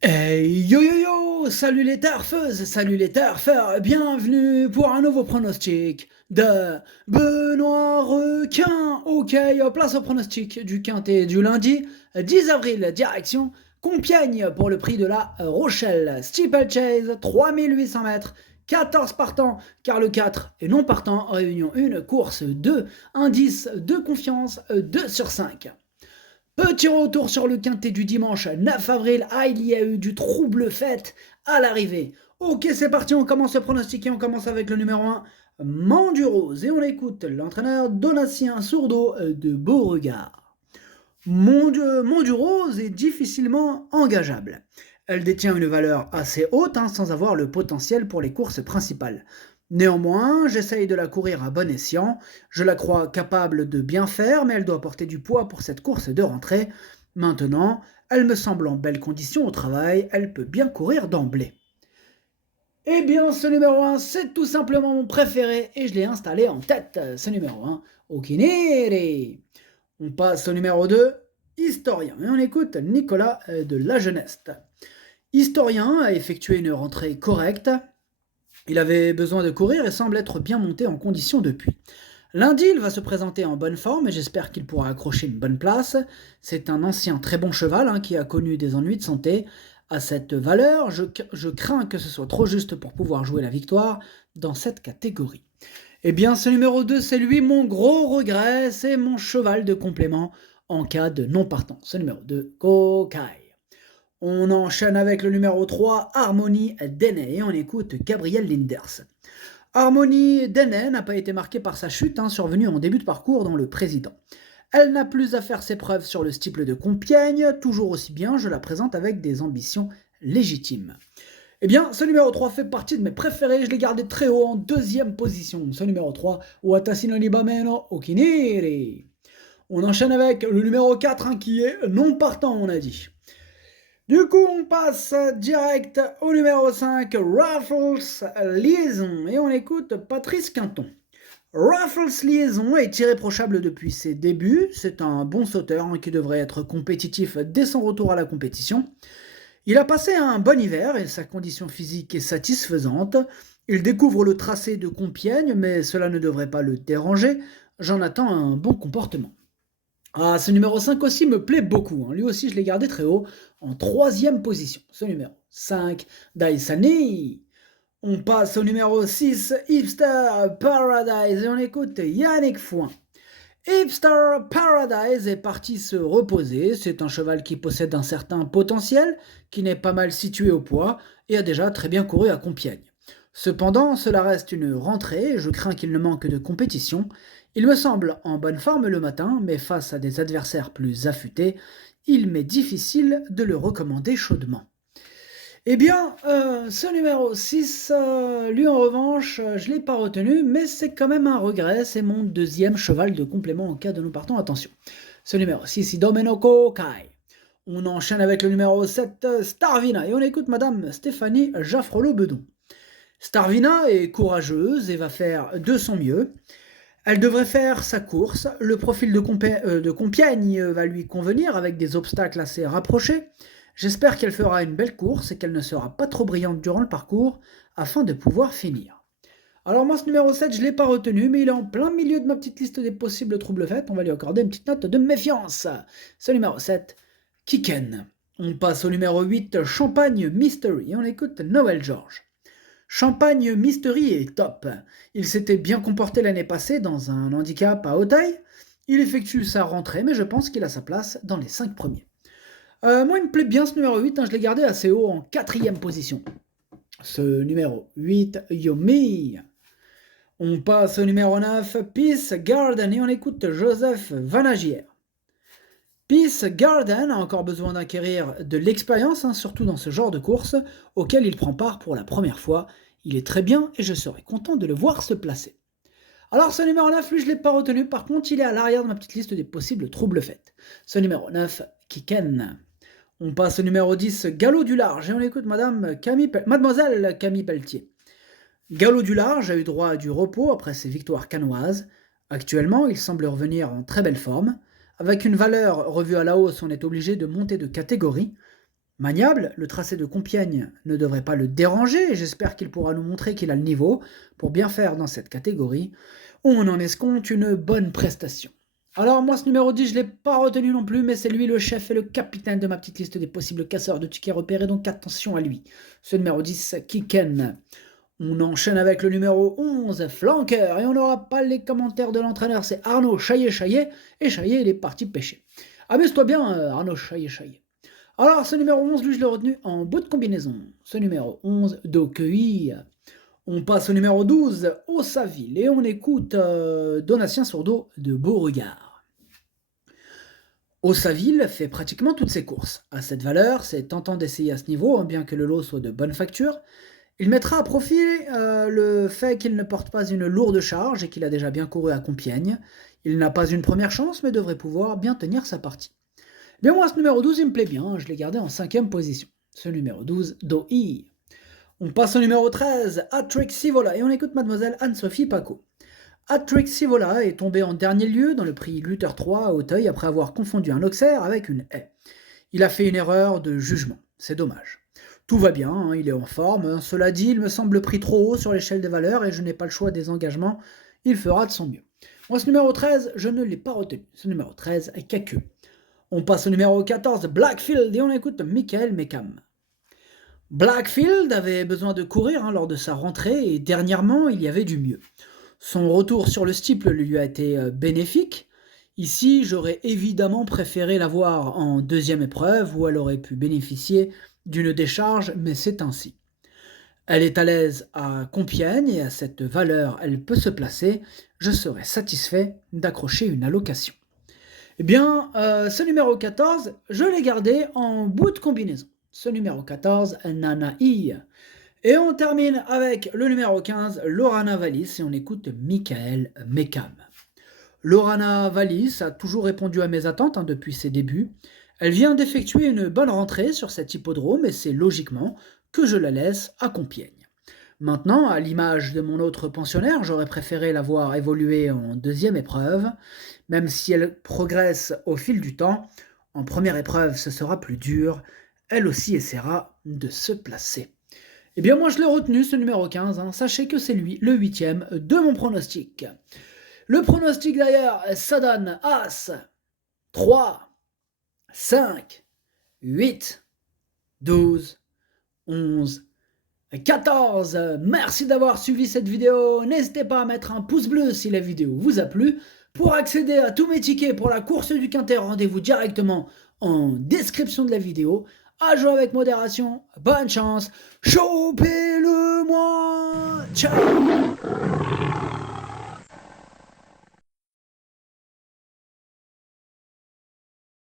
Hey, yo yo yo, salut les turfeuses, salut les turfeurs, bienvenue pour un nouveau pronostic de Benoît Requin. Ok, place au pronostic du quintet du lundi 10 avril, direction Compiègne pour le prix de la Rochelle. Steeplechase, 3800 mètres, 14 partants, car le 4 est non partant, réunion 1, course 2, indice de confiance 2 sur 5. Petit retour sur le quintet du dimanche 9 avril. Ah, il y a eu du trouble fait à l'arrivée. Ok, c'est parti, on commence à pronostiquer. On commence avec le numéro 1, Mandurose. Et on écoute l'entraîneur Donatien Sourdeau de Beauregard. Mondurose est difficilement engageable. Elle détient une valeur assez haute sans avoir le potentiel pour les courses principales. Néanmoins, j'essaye de la courir à bon escient. Je la crois capable de bien faire, mais elle doit porter du poids pour cette course de rentrée. Maintenant, elle me semble en belle condition au travail, elle peut bien courir d'emblée. Eh bien, ce numéro 1, c'est tout simplement mon préféré et je l'ai installé en tête. Ce numéro 1, Okinere. On passe au numéro 2, Historien. Et on écoute Nicolas de La Jeunesse. Historien a effectué une rentrée correcte. Il avait besoin de courir et semble être bien monté en condition depuis. Lundi, il va se présenter en bonne forme et j'espère qu'il pourra accrocher une bonne place. C'est un ancien très bon cheval qui a connu des ennuis de santé. À cette valeur, je crains que ce soit trop juste pour pouvoir jouer la victoire dans cette catégorie. Eh bien, ce numéro 2, c'est lui mon gros regret, c'est mon cheval de complément en cas de non-partant. Ce numéro 2, Kokai. On enchaîne avec le numéro 3, Harmonie Dene, et on écoute Gabriel Linders. Harmonie Dene n'a pas été marquée par sa chute, survenue en début de parcours dans le Président. Elle n'a plus à faire ses preuves sur le steeple de Compiègne, toujours aussi bien, je la présente avec des ambitions légitimes. Eh bien, ce numéro 3 fait partie de mes préférés, je l'ai gardé très haut en deuxième position. Ce numéro 3, Watashi no Libameno Okiniri. On enchaîne avec le numéro 4 qui est non partant, on a dit. Du coup, on passe direct au numéro 5, Raffles Liaison, et on écoute Patrice Quinton. Raffles Liaison est irréprochable depuis ses débuts, c'est un bon sauteur qui devrait être compétitif dès son retour à la compétition. Il a passé un bon hiver et sa condition physique est satisfaisante. Il découvre le tracé de Compiègne, mais cela ne devrait pas le déranger. J'en attends un bon comportement. Ah, ce numéro 5 aussi me plaît beaucoup. Lui aussi, je l'ai gardé très haut, en troisième position. Ce numéro 5, Daisani. On passe au numéro 6, Hipster Paradise, et on écoute Yannick Fouin. Hipster Paradise est parti se reposer. C'est un cheval qui possède un certain potentiel, qui n'est pas mal situé au poids, et a déjà très bien couru à Compiègne. Cependant, cela reste une rentrée, et je crains qu'il ne manque de compétition. Il me semble en bonne forme le matin, mais face à des adversaires plus affûtés, il m'est difficile de le recommander chaudement. Eh bien, ce numéro 6, lui en revanche, je ne l'ai pas retenu, mais c'est quand même un regret, c'est mon deuxième cheval de complément en cas de nous partons, attention. Ce numéro 6, Domenico Kai. On enchaîne avec le numéro 7, Starvina, et on écoute Madame Stéphanie Jaffrelot-Bedon. Starvina est courageuse et va faire de son mieux. Elle devrait faire sa course, le profil de Compiègne va lui convenir avec des obstacles assez rapprochés. J'espère qu'elle fera une belle course et qu'elle ne sera pas trop brillante durant le parcours afin de pouvoir finir. Alors moi ce numéro 7 je ne l'ai pas retenu mais il est en plein milieu de ma petite liste des possibles troubles faits, on va lui accorder une petite note de méfiance. Ce numéro 7, Kiken. On passe au numéro 8, Champagne Mystery et on écoute Noël George. Champagne Mystery est top. Il s'était bien comporté l'année passée dans un handicap à haute taille. Il effectue sa rentrée, mais je pense qu'il a sa place dans les 5 premiers. Moi, il me plaît bien ce numéro 8, je l'ai gardé assez haut en quatrième position. Ce numéro 8, Yomi. On passe au numéro 9, Peace Garden, et on écoute Joseph Vanagière. Peace Garden a encore besoin d'acquérir de l'expérience, surtout dans ce genre de course, auquel il prend part pour la première fois. Il est très bien et je serai content de le voir se placer. Alors ce numéro 9, lui je ne l'ai pas retenu, par contre il est à l'arrière de ma petite liste des possibles troubles faits. Ce numéro 9, Kiken. On passe au numéro 10, Galop du Large, et on écoute Mademoiselle Camille Pelletier. Galop du Large a eu droit à du repos après ses victoires canoises. Actuellement, il semble revenir en très belle forme. Avec une valeur revue à la hausse, on est obligé de monter de catégorie. Maniable, le tracé de Compiègne ne devrait pas le déranger et j'espère qu'il pourra nous montrer qu'il a le niveau pour bien faire dans cette catégorie. On en escompte une bonne prestation. Alors moi ce numéro 10 je ne l'ai pas retenu non plus mais c'est lui le chef et le capitaine de ma petite liste des possibles casseurs de tickets repérés donc attention à lui. Ce numéro 10, Kiken. On enchaîne avec le numéro 11, Flanker, et on n'aura pas les commentaires de l'entraîneur, c'est Arnaud Chaillet, et Chaillet il est parti pêcher. Amuse-toi bien Arnaud Chaillet. Alors ce numéro 11, lui je l'ai retenu en bout de combinaison. Ce numéro 11, Dokei. On passe au numéro 12, Ossaville, et on écoute Donatien Sourdeau de Beauregard. Ossaville fait pratiquement toutes ses courses. À cette valeur, c'est tentant d'essayer à ce niveau, bien que le lot soit de bonne facture. Il mettra à profit le fait qu'il ne porte pas une lourde charge et qu'il a déjà bien couru à Compiègne. Il n'a pas une première chance, mais devrait pouvoir bien tenir sa partie. Bien moi, ce numéro 12, il me plaît bien, je l'ai gardé en 5e position. Ce numéro 12, Doi. On passe au numéro 13, Atrix Sivola, et on écoute mademoiselle Anne-Sophie Paco. Atrix Sivola est tombé en dernier lieu dans le prix Luther 3 à Auteuil après avoir confondu un Auxerre avec une haie. Il a fait une erreur de jugement, c'est dommage. Tout va bien, hein, il est en forme. Cela dit, il me semble pris trop haut sur l'échelle des valeurs et je n'ai pas le choix des engagements. Il fera de son mieux. Moi, ce numéro 13, je ne l'ai pas retenu. Ce numéro 13 est caqueux. On passe au numéro 14, Blackfield, et on écoute Michael Mekam. Blackfield avait besoin de courir lors de sa rentrée et dernièrement, il y avait du mieux. Son retour sur le steeple lui a été bénéfique. Ici, j'aurais évidemment préféré l'avoir en 2e épreuve où elle aurait pu bénéficier d'une décharge, mais c'est ainsi. Elle est à l'aise à Compiègne et à cette valeur, elle peut se placer. Je serais satisfait d'accrocher une allocation. Eh bien, ce numéro 14, je l'ai gardé en bout de combinaison. Ce numéro 14, Nanaï. Et on termine avec le numéro 15, Lorana Valis, et on écoute Michael Mekam. Lorana Valis a toujours répondu à mes attentes depuis ses débuts. Elle vient d'effectuer une bonne rentrée sur cet hippodrome et c'est logiquement que je la laisse à Compiègne. Maintenant, à l'image de mon autre pensionnaire, j'aurais préféré la voir évoluer en 2e épreuve, même si elle progresse au fil du temps. En première épreuve, ce sera plus dur. Elle aussi essaiera de se placer. Eh bien, moi, je l'ai retenu, ce numéro 15. Sachez que c'est lui, le 8e de mon pronostic. Le pronostic, d'ailleurs, ça donne As, 3, 5, 8, 12, 11, 14. Merci d'avoir suivi cette vidéo. N'hésitez pas à mettre un pouce bleu si la vidéo vous a plu. Pour accéder à tous mes tickets pour la course du Quintet, rendez-vous directement en description de la vidéo. À jouer avec modération. Bonne chance. Chopez-le-moi. Ciao.